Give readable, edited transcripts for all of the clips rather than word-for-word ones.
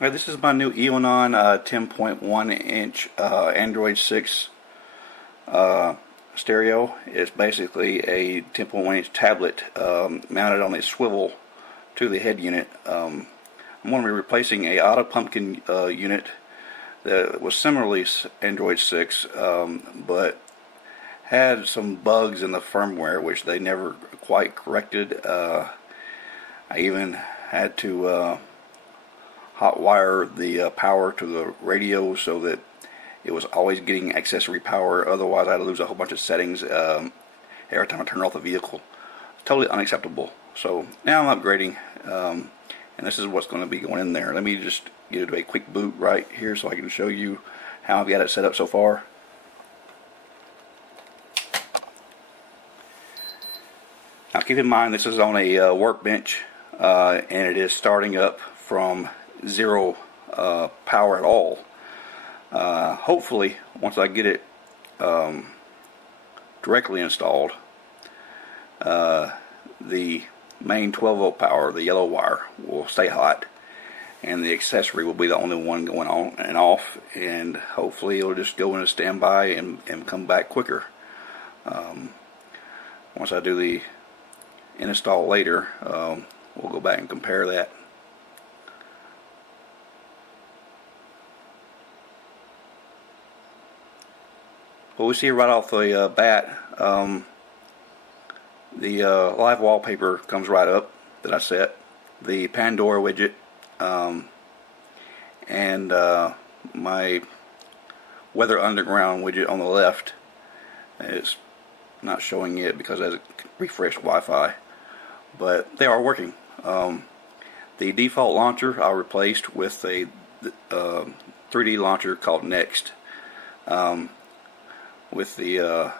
Alright, this is my new Eonon 10.1 inch Android 6 stereo. It's basically a 10.1 inch tablet mounted on a swivel to the head unit. I'm going to be replacing a AutoPumpkin unit that was similarly Android 6, but had some bugs in the firmware which they never quite corrected. I even had to hotwire the power to the radio so that it was always getting accessory power. Otherwise, I'd lose a whole bunch of settings every time I turn off the vehicle. It's totally unacceptable. So now I'm upgrading, and this is what's going to be going in there. Let me just get it to a quick boot right here so I can show you how I've got it set up so far. Now keep in mind this is on a Workbench, and it is starting up from zero power at all. Hopefully once I get it directly installed, the main 12-volt power, the yellow wire, will stay hot, and the accessory will be the only one going on and off, and hopefully it'll just go into standby and come back quicker. Once I do the install later, we'll go back and compare that. Well, we see right off the bat, the live wallpaper comes right up that I set, the Pandora widget, and my Weather Underground widget on the left. It's not showing it because it has refreshed Wi-Fi, but they are working. The default launcher I replaced with a 3D launcher called Next. With the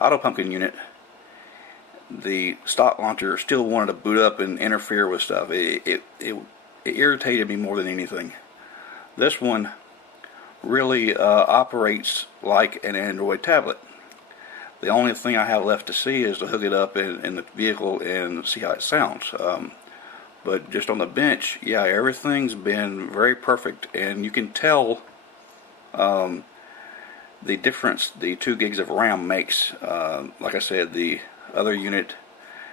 AutoPumpkin unit, the stock launcher still wanted to boot up and interfere with stuff. It irritated me more than anything. This one really operates like an Android tablet. The only thing I have left to see is to hook it up in the vehicle and see how it sounds. But just on the bench, yeah, everything's been very perfect, and you can tell the difference the 2 gigs of RAM makes. Like I said, the other unit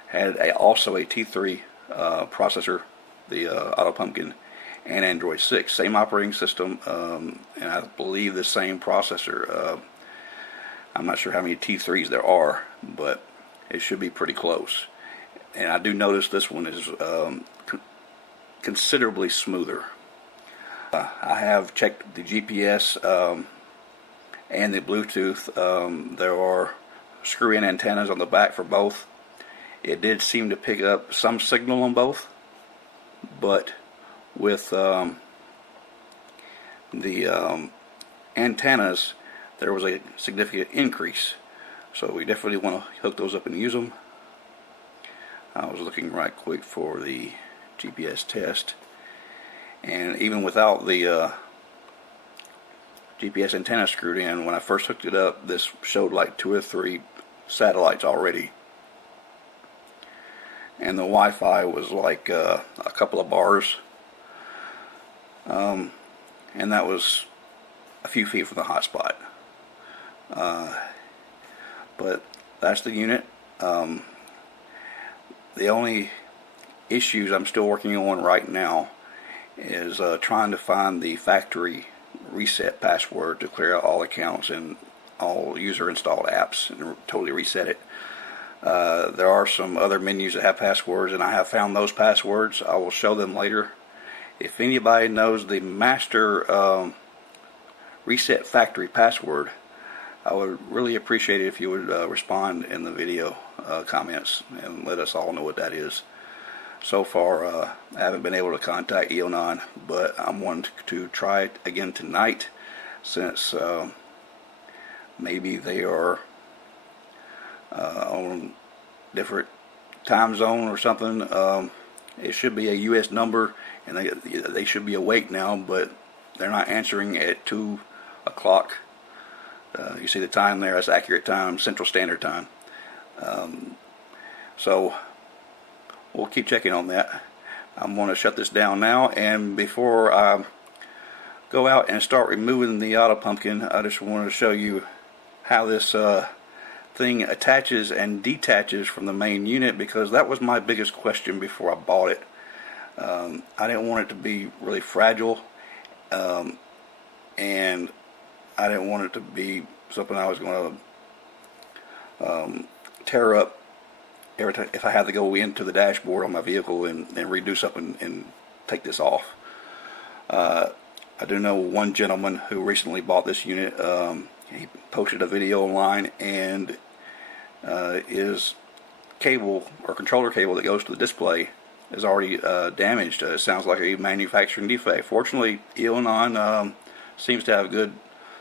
had also a T3 processor, the AutoPumpkin, and Android 6. Same operating system, and I believe the same processor. I'm not sure how many T3s there are, but it should be pretty close. And I do notice this one is considerably smoother. I have checked the GPS and the Bluetooth. There are screw-in antennas on the back for both. It did seem to pick up some signal on both, but with the antennas there was a significant increase, so we definitely want to hook those up and use them. I was looking right quick for the GPS test, and even without the GPS antenna screwed in, when I first hooked it up, this showed like 2 or 3 satellites already, and the Wi-Fi was like a couple of bars, and that was a few feet from the hotspot. But that's the unit. The only issues I'm still working on right now is trying to find the factory reset password to clear out all accounts and all user installed apps and totally reset it. There are some other menus that have passwords, and I have found those passwords. I will show them later. If anybody knows the master reset factory password, I would really appreciate it if you would respond in the video comments and let us all know what that is. So far, I haven't been able to contact Eonon, but I'm wanting to try it again tonight, since maybe they are on different time zone or something. It should be a U.S. number, and they should be awake now, but they're not answering at 2 o'clock. You see the time there, that's accurate time, Central Standard Time. So we'll keep checking on that. I'm going to shut this down now, and before I go out and start removing the AutoPumpkin, I just wanted to show you how this thing attaches and detaches from the main unit, because that was my biggest question before I bought it. I didn't want it to be really fragile, and I didn't want it to be something I was going to tear up every time if I had to go into the dashboard on my vehicle and redo something and take this off. I do know one gentleman who recently bought this unit. He posted a video online, and his cable or controller cable that goes to the display is already damaged. It sounds like a manufacturing defect. Fortunately, Eonon seems to have good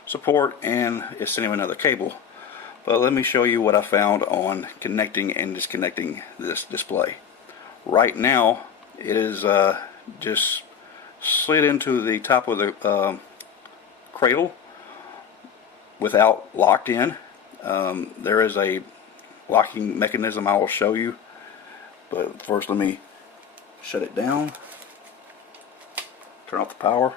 support and is sending another cable. But let me show you what I found on connecting and disconnecting this display. Right now, it is just slid into the top of the cradle without locked in. There is a locking mechanism I will show you, but first let me shut it down, turn off the power.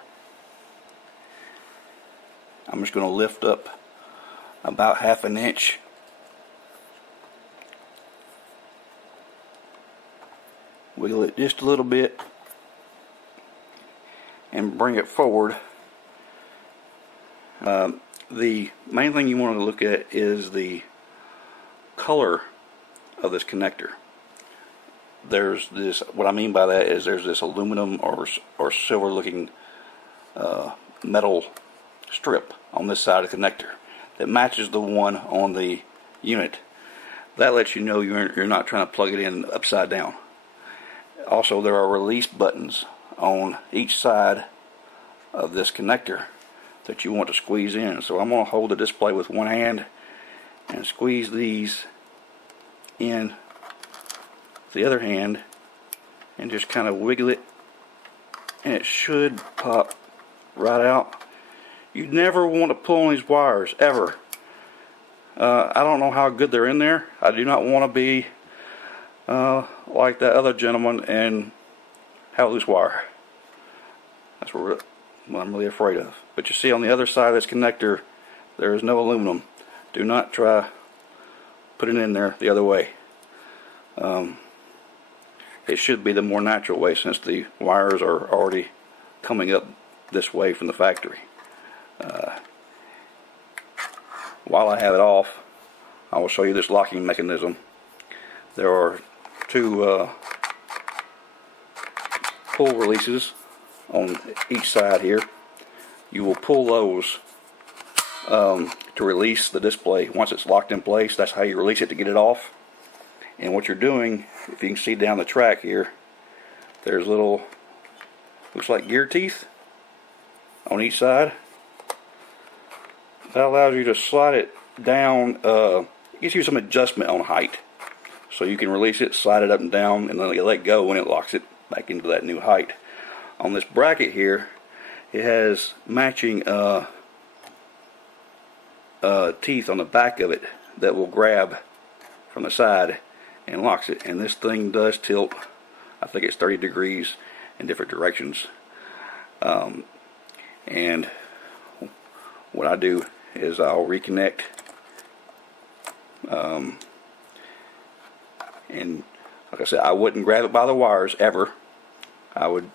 I'm just going to lift up about 1/2 inch, wiggle it just a little bit, and bring it forward. The main thing you want to look at is the color of this connector. There's this, what I mean by that is there's this aluminum or silver looking metal strip on this side of the connector that matches the one on the unit. That lets you know you're not trying to plug it in upside down. Also, there are release buttons on each side of this connector that you want to squeeze in. So I'm going to hold the display with one hand and squeeze these in with the other hand and just kind of wiggle it, and it should pop right out. You never want to pull on these wires, ever. I don't know how good they're in there. I do not want to be like that other gentleman and have loose wire. That's what I'm really afraid of. But you see on the other side of this connector, there is no aluminum. Do not try putting it in there the other way. It should be the more natural way, since the wires are already coming up this way from the factory. While I have it off, I will show you this locking mechanism. There are two pull releases on each side here. You will pull those to release the display. Once it's locked in place, that's how you release it to get it off. And what you're doing, if you can see down the track here, there's little, looks like gear teeth on each side. That allows you to slide it down. It gives you some adjustment on height, so you can release it, slide it up and down, and then you let go when it locks it back into that new height. On this bracket here, it has matching teeth on the back of it that will grab from the side and locks it. And this thing does tilt, I think it's 30 degrees in different directions. And what I do is I'll reconnect, and like I said, I wouldn't grab it by the wires ever. I would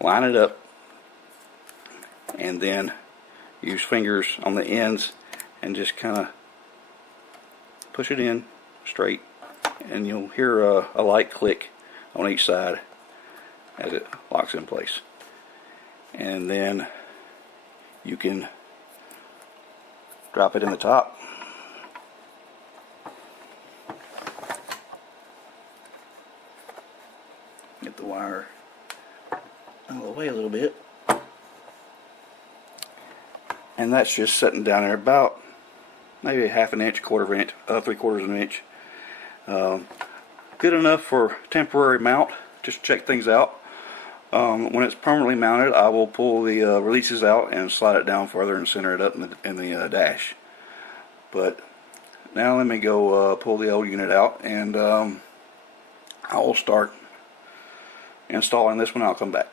line it up and then use fingers on the ends and just kind of push it in straight, and you'll hear a light click on each side as it locks in place. And then you can drop it in the top. Get the wire out of the way a little bit. And that's just sitting down there about maybe a 1/2 inch, 1/4 inch, 3/4 of an inch. Good enough for temporary mount, just check things out. When it's permanently mounted, I will pull the releases out and slide it down further and center it up in the dash. But now let me go pull the old unit out, and I will start installing this one. I'll come back.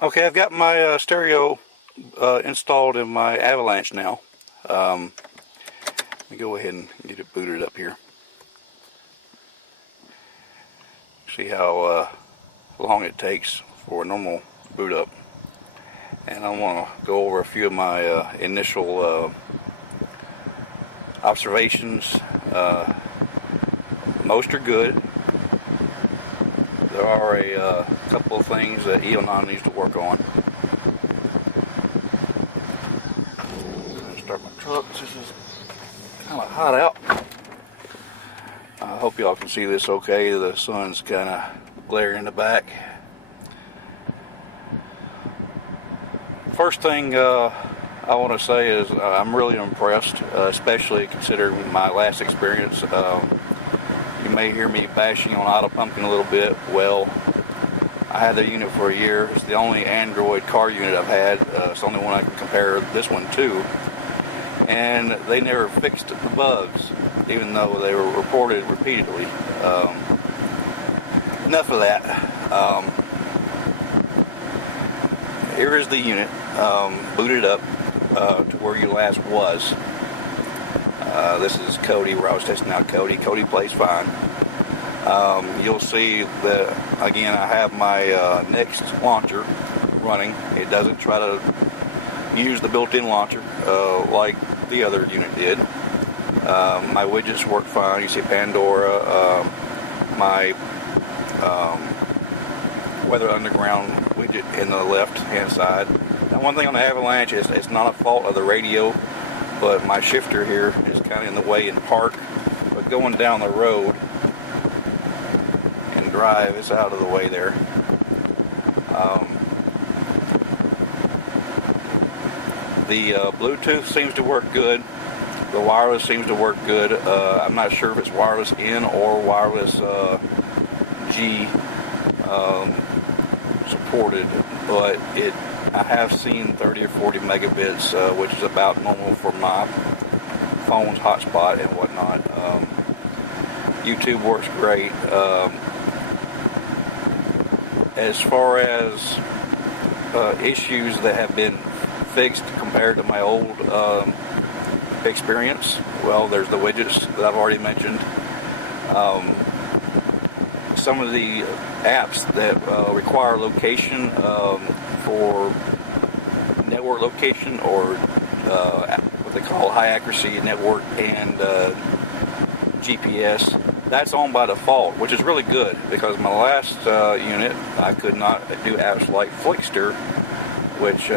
Okay, I've got my stereo installed in my Avalanche now. Let me go ahead and get it booted up here. See how long it takes for a normal boot up. And I want to go over a few of my initial observations. Most are good. There are a couple of things that Eonon needs to work on. Start my truck. This is kind of hot out. I hope y'all can see this okay. The sun's kind of glaring in the back. First thing I want to say is I'm really impressed, especially considering my last experience. You may hear me bashing on AutoPumpkin a little bit. Well, I had the unit for a year. It's the only Android car unit I've had. It's the only one I can compare this one to. And they never fixed the bugs, even though they were reported repeatedly. Enough of that. Here is the unit, booted up to where you last was. This is Cody, where I was testing out Cody. Cody plays fine. You'll see that, again, I have my Next launcher running. It doesn't try to use the built-in launcher like the other unit did. My widgets work fine. You see Pandora, my Weather Underground widget in the left-hand side. Now, one thing on the Avalanche is it's not a fault of the radio, but my shifter here is kind of in the way in park. But going down the road and drive, it's out of the way there. The Bluetooth seems to work good. The wireless seems to work good. I'm not sure if it's wireless in or wireless G supported, but I have seen 30 or 40 megabits, which is about normal for my phone's hotspot and whatnot. YouTube works great. As far as issues that have been fixed compared to my old experience, well, there's the widgets that I've already mentioned. Some of the apps that require location for network location, or what they call high accuracy network and GPS, that's on by default, which is really good, because my last unit I could not do apps like Flickster, which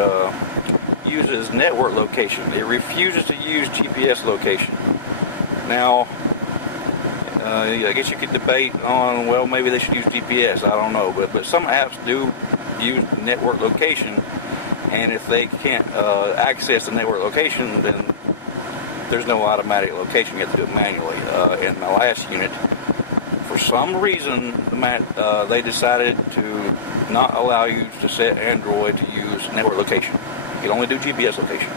uses network location. It refuses to use GPS location. Now, I guess you could debate on, well, maybe they should use GPS. I don't know, but some apps do use network location, and if they can't access the network location, then there's no automatic location. You have to do it manually. In my last unit, for some reason, they decided to not allow you to set Android to use network location. You can only do GPS location.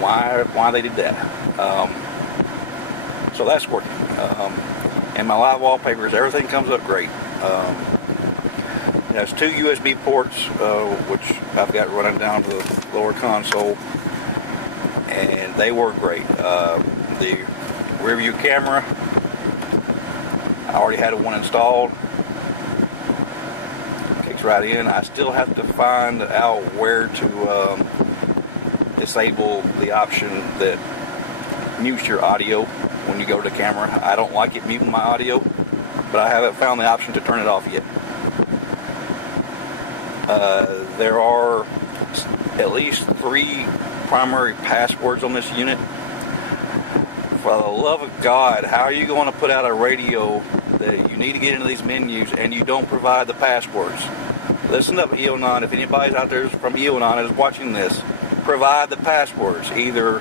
Why they did that? So that's working. And my live wallpapers, everything comes up great. It has 2 USB ports, which I've got running down to the lower console, and they work great. The rear view camera, I already had one installed. Kicks right in. I still have to find out where to disable the option that mutes your audio when you go to the camera. I don't like it muting my audio, but I haven't found the option to turn it off yet. There are at least 3 primary passwords on this unit. For the love of God, how are you going to put out a radio that you need to get into these menus and you don't provide the passwords? Listen up, Eonon. If anybody's out there from Eonon is watching this, provide the passwords. Either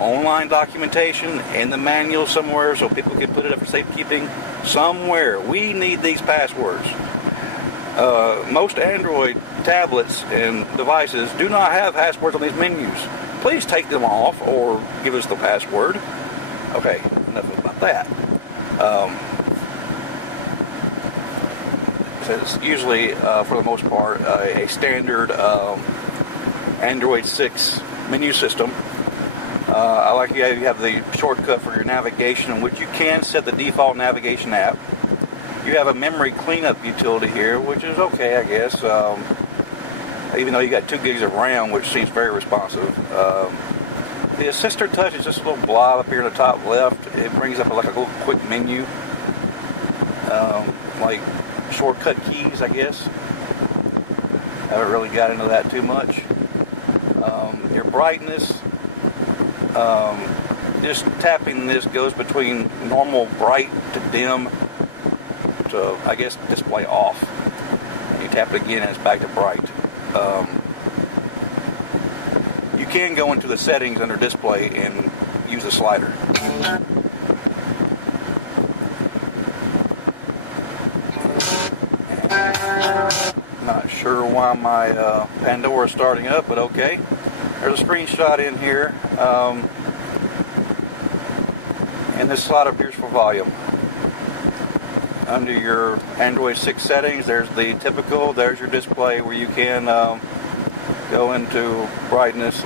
online documentation in the manual somewhere so people can put it up for safekeeping. Somewhere. We need these passwords. Most Android tablets and devices do not have passwords on these menus. Please take them off or give us the password. Okay, enough about that. It's usually, for the most part, a standard Android 6 menu system. I like you have the shortcut for your navigation, in which you can set the default navigation app. You have a memory cleanup utility here, which is okay, I guess. Even though you got 2 gigs of RAM, which seems very responsive. The Assister Touch is just a little blob up here in the top left. It brings up like a little quick menu, like shortcut keys, I guess. Haven't really got into that too much. Your brightness, just tapping this goes between normal bright to dim to, I guess, display off. And you tap it again and it's back to bright. You can go into the settings under display and use the slider. Not sure why my Pandora is starting up, but okay. There's a screenshot in here. And this slot appears for volume. Under your Android 6 settings, there's the typical, there's your display where you can go into brightness,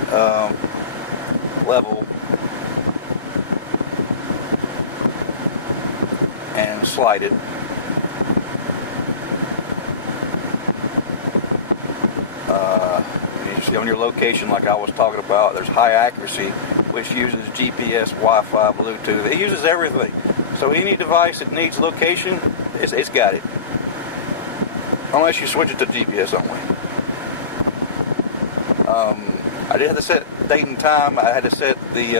level, and slide it. You see on your location, like I was talking about, there's high accuracy, which uses GPS, Wi-Fi, Bluetooth. It uses everything. So any device that needs location, it's got it. Unless you switch it to GPS only. I did have to set date and time. I had to set the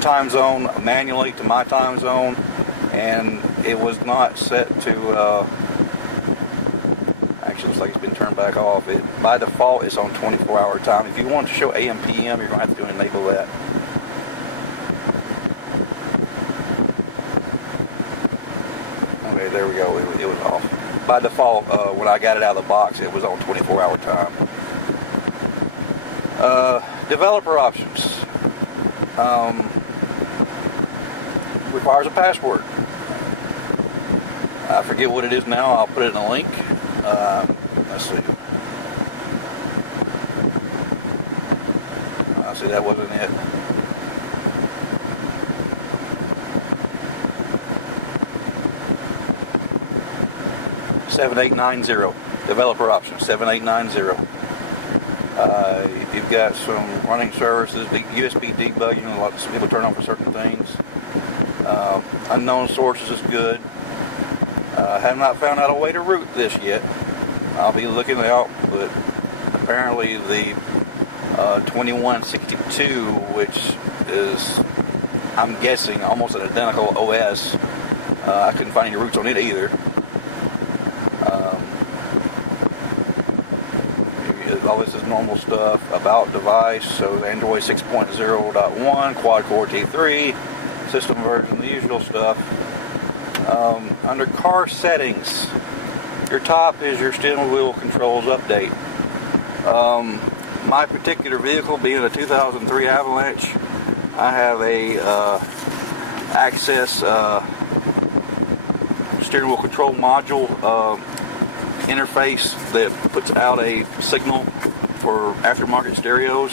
time zone manually to my time zone, and it was not set to. Actually, looks like it's been turned back off. By default, it's on 24-hour time. If you want to show AM, PM, you're going to have to enable that. Okay, there we go. It was off. By default, when I got it out of the box, it was on 24-hour time. Developer options. Requires a password. I forget what it is now. I'll put it in a link. Let's see. See, that wasn't it. $7890. Developer option 7890. You've got some running services, USB debugging. Lots of people turn on for certain things. Unknown sources is good. Have not found out a way to root this yet. I'll be looking out, but apparently the 2162, which is, I'm guessing, almost an identical OS. I couldn't find any roots on it either. All this is normal stuff. About device, so Android 6.0.1, quad-core T3, system version, the usual stuff. Under car settings, your top is your steering wheel controls update. My particular vehicle, being a 2003 Avalanche, I have a Access steering wheel control module interface that puts out a signal for aftermarket stereos,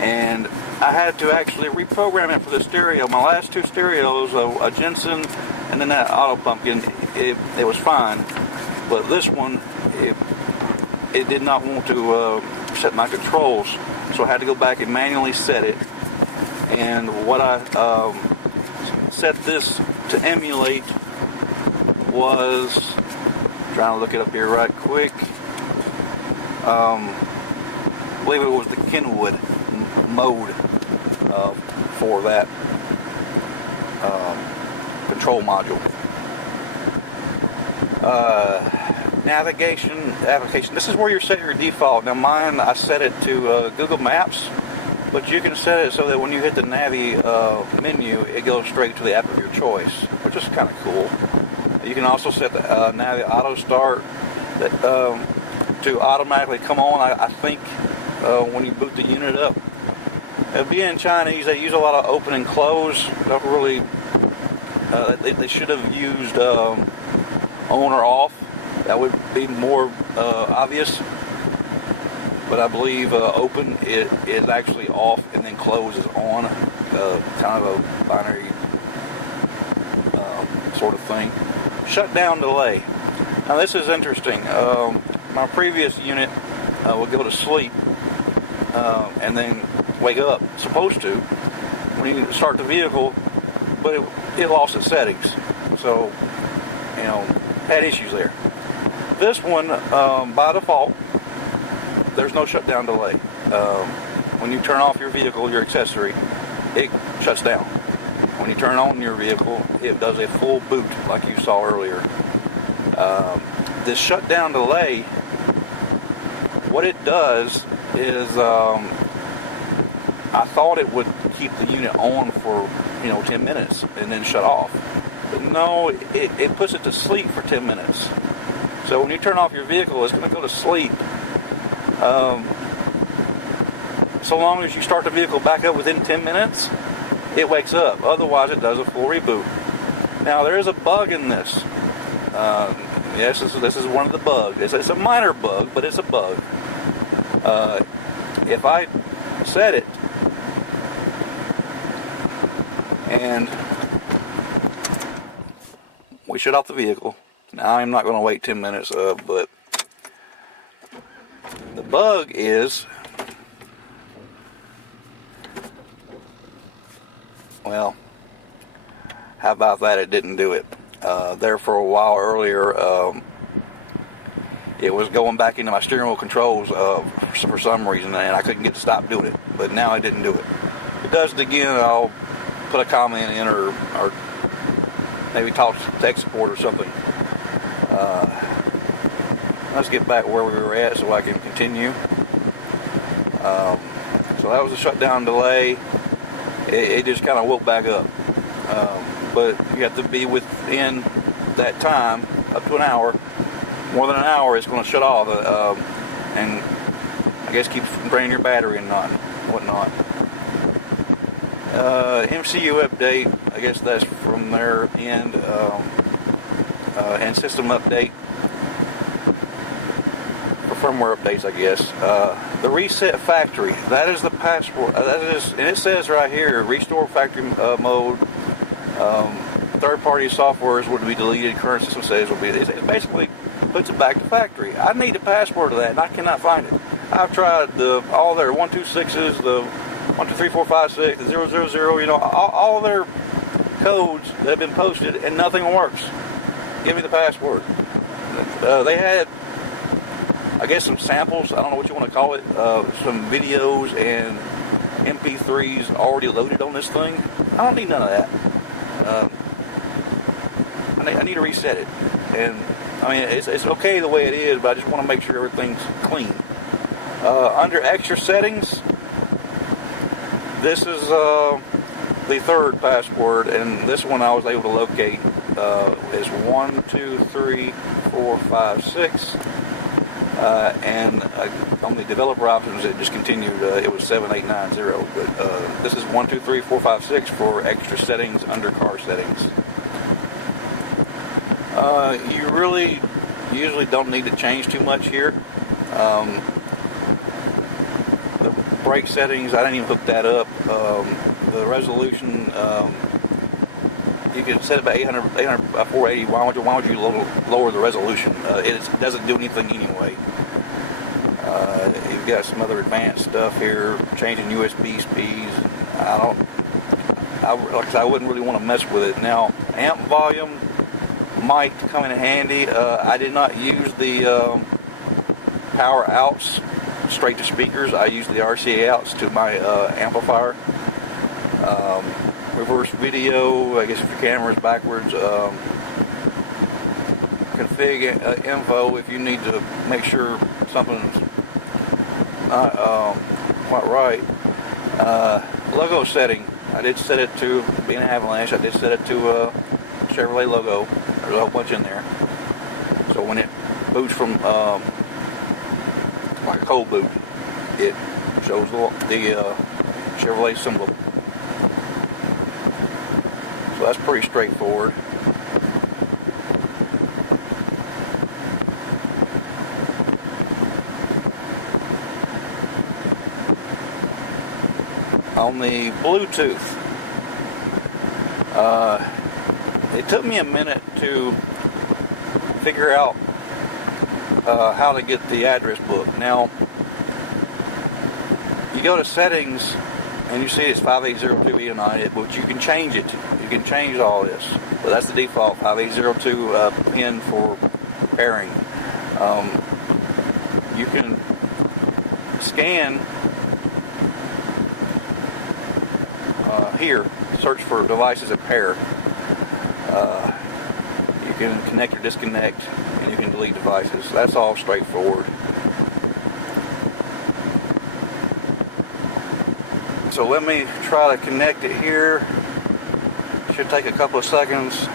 and I had to actually reprogram it for the stereo. My last 2 stereos, a Jensen and then that AutoPumpkin, it was fine, but this one, it did not want to set my controls, so I had to go back and manually set it. And what I set this to emulate was, trying to look it up here right quick, I believe it was the Kenwood mode for that control module. Navigation application. This is where you set your default. Now mine, I set it to Google Maps, but you can set it so that when you hit the Navi menu, it goes straight to the app of your choice, which is kind of cool. You can also set the Navi Auto Start that, to automatically come on, I think, when you boot the unit up. Being Chinese, they use a lot of open and close. Don't really. They should have used on or off. That would be more obvious, but I believe open is actually off and then close is on, kind of a binary sort of thing. Shutdown delay. Now this is interesting. My previous unit would go to sleep and then wake up, supposed to, when you start the vehicle, but it lost its settings. So, you know, had issues there. This one, by default, there's no shutdown delay. When you turn off your vehicle, your accessory, it shuts down. When you turn on your vehicle, it does a full boot like you saw earlier. This shutdown delay, what it does is, I thought it would keep the unit on for, 10 minutes and then shut off. But no, it puts it to sleep for 10 minutes. So when you turn off your vehicle, it's going to go to sleep. So long as you start the vehicle back up within 10 minutes, it wakes up. Otherwise, it does a full reboot. Now, there is a bug in this. Yes, this is one of the bugs. It's a minor bug, but it's a bug. If I set it and we shut off the vehicle, now I'm not going to wait 10 minutes, but the bug is, well, how about that? It didn't do it. There for a while earlier, it was going back into my steering wheel controls for some reason, and I couldn't get to stop doing it. But now I didn't do it. If it does it again, I'll put a comment in, or maybe talk to tech support or something. Let's get back where we were at so I can continue. So that was a shutdown delay. It just kind of woke back up. But you have to be within that time, up to an hour. More than an hour, it's going to shut off, and I guess keep draining your battery and whatnot. MCU update, I guess that's from their end, and system update for firmware updates, I guess. The reset factory, that is the password. And it says right here, restore factory mode. Third-party softwares would be deleted. Current system settings will be. It basically puts it back to factory. I need a password to that, and I cannot find it. I've tried all their 126s, the 123456, the 000, all their codes that have been posted, and nothing works. Give me the password. They had, I guess, some samples. I don't know what you want to call it. Some videos and MP3s already loaded on this thing. I don't need none of that. I need to reset it, and I mean it's okay the way it is, but I just want to make sure everything's clean. Under extra settings, this is the third password, and this one I was able to locate is 123456, and on the developer options it just continued. It was 7890, but this is 123456 for extra settings under car settings. You really usually don't need to change too much here. The brake settings, I didn't even hook that up. The resolution, you can set it by 800 by 480. Why would you lower the resolution? It doesn't do anything anyway. You've got some other advanced stuff here, changing USB speeds. I wouldn't really want to mess with it. Now, amp volume might come in handy. I did not use the power outs straight to speakers. I used the RCA outs to my amplifier. Reverse video, I guess if your camera is backwards. Config info if you need to make sure something's not quite right. Logo setting, I did set it to being an Avalanche. I did set it to Chevrolet logo. There's a whole bunch in there. So when it boots from like a cold boot, it shows the Chevrolet symbol. So that's pretty straightforward. on the Bluetooth. It took me a minute to figure out how to get the address book. Now, you go to settings and you see it's 5802 Eonon, but you can change it. You can change all this. But that's the default 5802 pin for pairing. You can scan here, search for devices that pair. You can connect or disconnect, and you can delete devices. That's all straightforward. So let me try to connect it here. Should take a couple of seconds.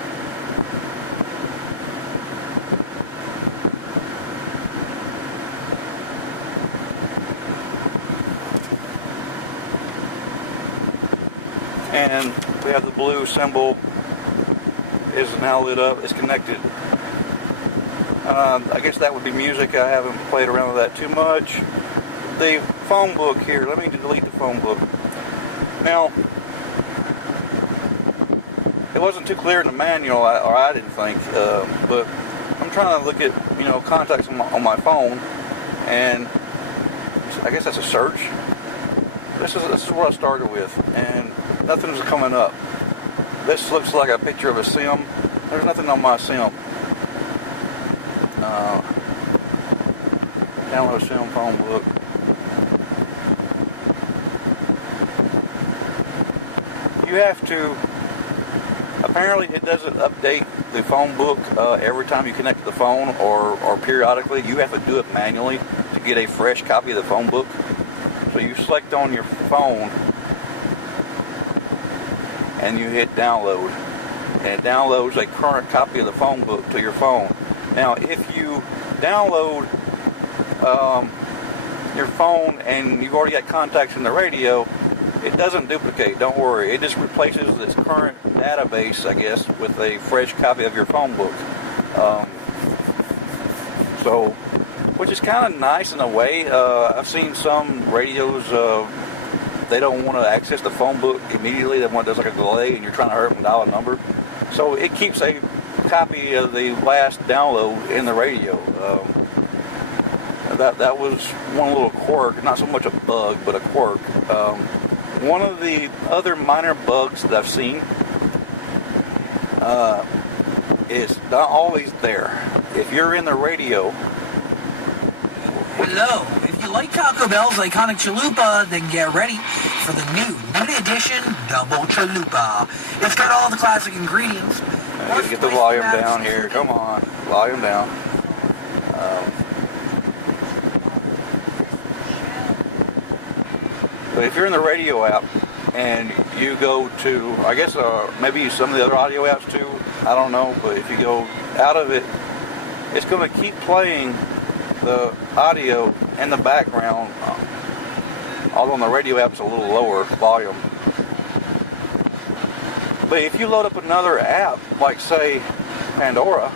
And we have the blue symbol is now lit up. It's connected. I guess that would be music. I haven't played around with that too much. The phone book here. Let me delete the phone book. Now, it wasn't too clear in the manual, or I didn't think, but I'm trying to look at, contacts on my phone, and I guess that's a search. This is what I started with, and nothing's coming up. This looks like a picture of a sim. There's nothing on my sim. Download sim phone book. You have to, apparently it doesn't update the phone book every time you connect to the phone, or periodically. You have to do it manually to get a fresh copy of the phone book. So you select on your phone and you hit download, and it downloads a current copy of the phone book to your phone. Now if you download your phone and you've already got contacts in the radio, it doesn't duplicate, don't worry. It just replaces this current database, I guess, with a fresh copy of your phone book. Which is kind of nice in a way. I've seen some radios, they don't want to access the phone book immediately. They want, there's like a delay and you're trying to hurry up and dial a number. So it keeps a copy of the last download in the radio. That was one little quirk, not so much a bug, but a quirk. One of the other minor bugs that I've seen is not always there. If you're in the radio. Hello. If you like Taco Bell's iconic chalupa, then get ready for the new limited edition Double Chalupa. It's got all the classic ingredients. I need to get the volume down here. Come on. Volume down. But if you're in the radio app and you go to, I guess maybe some of the other audio apps too, I don't know, but if you go out of it, it's going to keep playing the audio in the background, although on the radio app's a little lower volume. But if you load up another app, like say Pandora,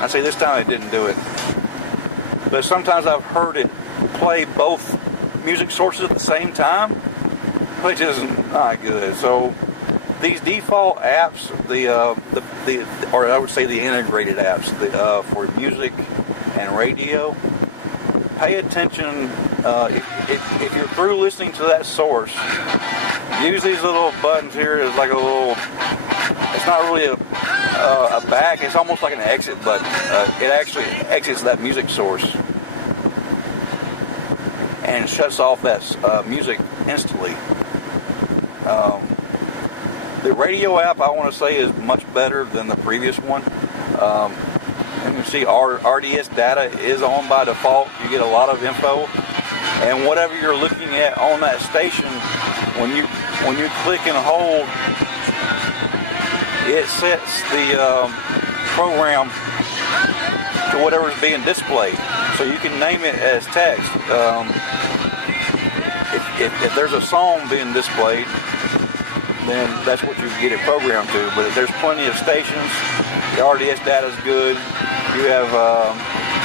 I say this time it didn't do it, but sometimes I've heard it play both music sources at the same time, which is not good. So these default apps, or I would say the integrated apps, for music and radio, pay attention. If you're through listening to that source, use these little buttons here as like a little. It's not really a back. It's almost like an exit button. It actually exits that music source and shuts off that music instantly. The radio app, I want to say, is much better than the previous one. And you see RDS data is on by default. You get a lot of info, and whatever you're looking at on that station, when you click and hold, it sets the program to whatever's being displayed. So you can name it as text. If there's a song being displayed, then that's what you get it programmed to. But if there's plenty of stations, the RDS data is good. You have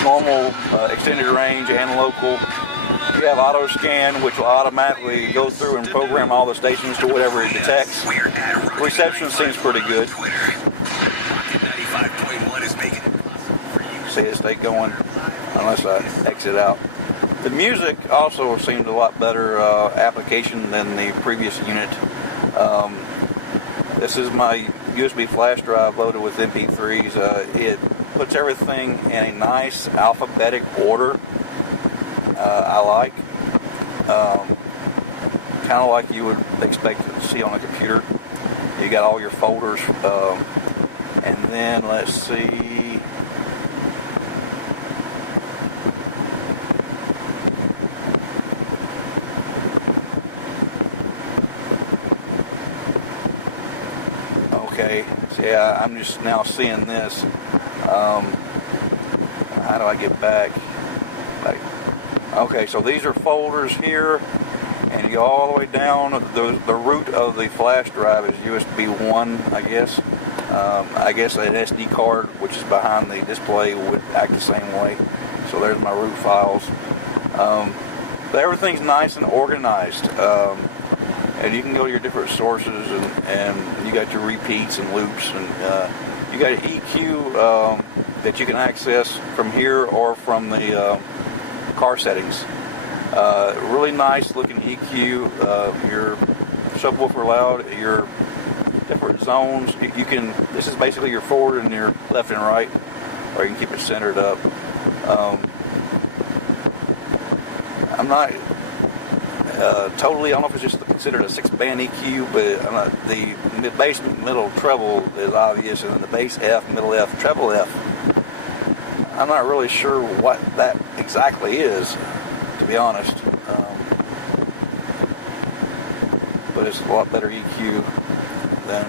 normal, extended range, and local. You have auto scan, which will automatically go through and program all the stations to whatever it detects. The reception seems pretty good. See it stay going unless I exit out. The music also seemed a lot better application than the previous unit. This is my USB flash drive loaded with MP3s. It puts everything in a nice alphabetic order. I like. Kind of like you would expect to see on a computer. You got all your folders. And then let's see. Okay, so yeah, I'm just now seeing this. How do I get back? Okay, so these are folders here, and you go all the way down. The root of the flash drive is USB 1, I guess. I guess an SD card, which is behind the display, would act the same way. So there's my root files. But everything's nice and organized. And you can go to your different sources, and you got your repeats and loops, and you got an EQ that you can access from here or from the car settings. Really nice looking EQ. Your subwoofer loud, your different zones. You can. This is basically your forward and your left and right, or you can keep it centered up. I'm not totally. I don't know if it's just considered a 6-band EQ, but the bass, middle, treble is obvious, and then the bass F, middle F, treble F. I'm not really sure what that exactly is, to be honest. But it's a lot better EQ than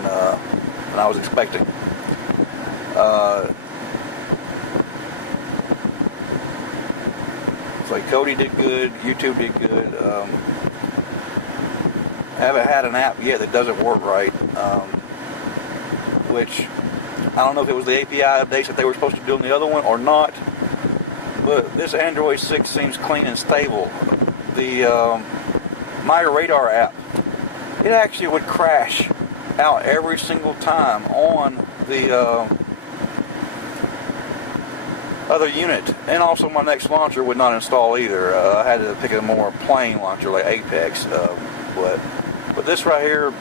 I was expecting. It's like Cody did good, YouTube did good. I haven't had an app yet that doesn't work right, which I don't know if it was the API updates that they were supposed to do on the other one or not, but this Android 6 seems clean and stable. The My Radar app, it actually would crash out every single time on the other unit, and also my next launcher would not install either. I had to pick a more plain launcher like Apex, but this right here,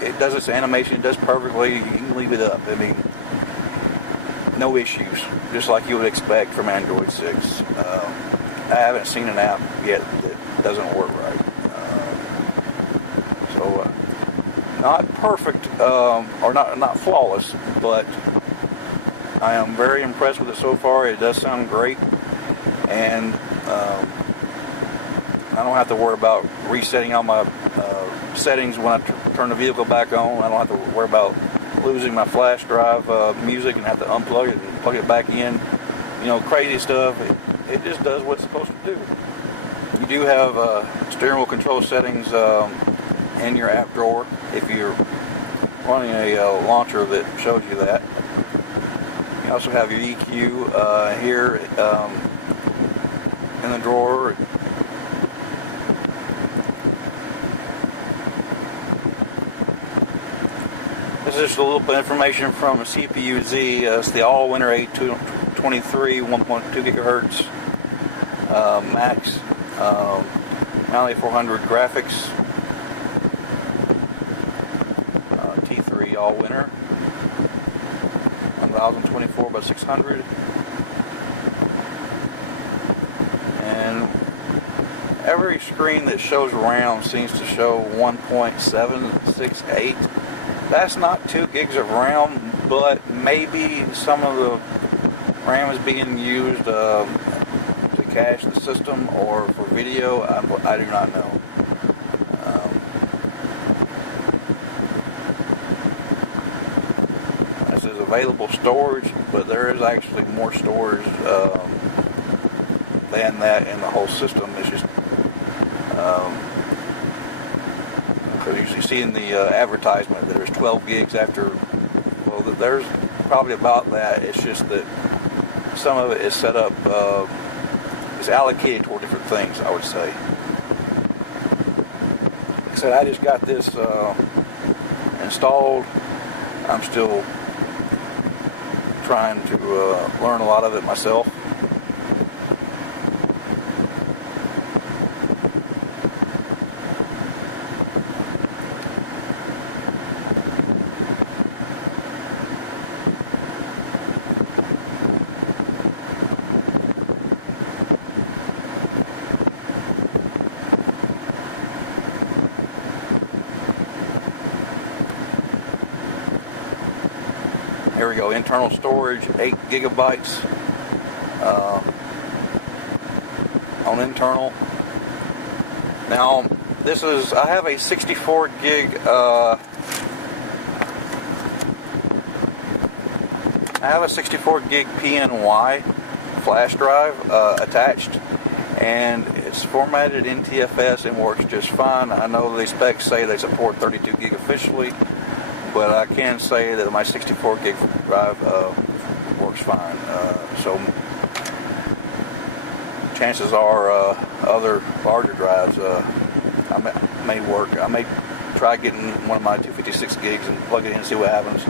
it does its animation, it does perfectly. You can leave it up. I mean, no issues, just like you would expect from Android 6. I haven't seen an app yet that doesn't work right. So not perfect, or not flawless, but I am very impressed with it so far. It does sound great, and I don't have to worry about resetting all my settings when I turn the vehicle back on. I don't have to worry about losing my flash drive music and have to unplug it and plug it back in. You know, crazy stuff. It just does what it's supposed to do. You do have steering wheel control settings in your app drawer if you're running a launcher that shows you that. You also have your EQ here in the drawer. This is just a little bit of information from a CPU-Z. It's the all-winner A23 1.2 gigahertz max, 9400 graphics, T3 all-winner, 1024 by 600, and every screen that shows RAM seems to show 1.768. That's not 2 gigs of RAM, but maybe some of the RAM is being used to cache the system or for video. I do not know. This is available storage, but there is actually more storage than that in the whole system. It's just because you usually see in the advertisement that there's 12 gigs after. Well, there's probably about that. It's just that some of it is set up is allocated toward different things, I would say. Like I said, I just got this installed. I'm still trying to learn a lot of it myself. Here we go, internal storage, 8 gigabytes on internal. Now, I have a 64 gig, I have a 64 gig PNY flash drive attached, and it's formatted in TFS and works just fine. I know the specs say they support 32 gig officially, but I can say that my 64 gig drive works fine. So chances are other larger drives may work. I may try getting one of my 256 gigs and plug it in and see what happens.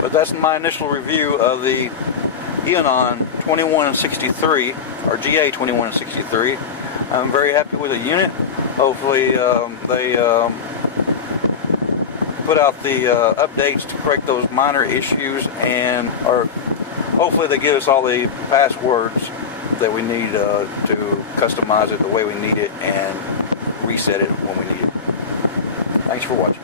But that's my initial review of the Eonon 2163 or GA2163. I'm very happy with the unit. Hopefully they put out the updates to correct those minor issues, or hopefully they give us all the passwords that we need to customize it the way we need it and reset it when we need it. Thanks for watching.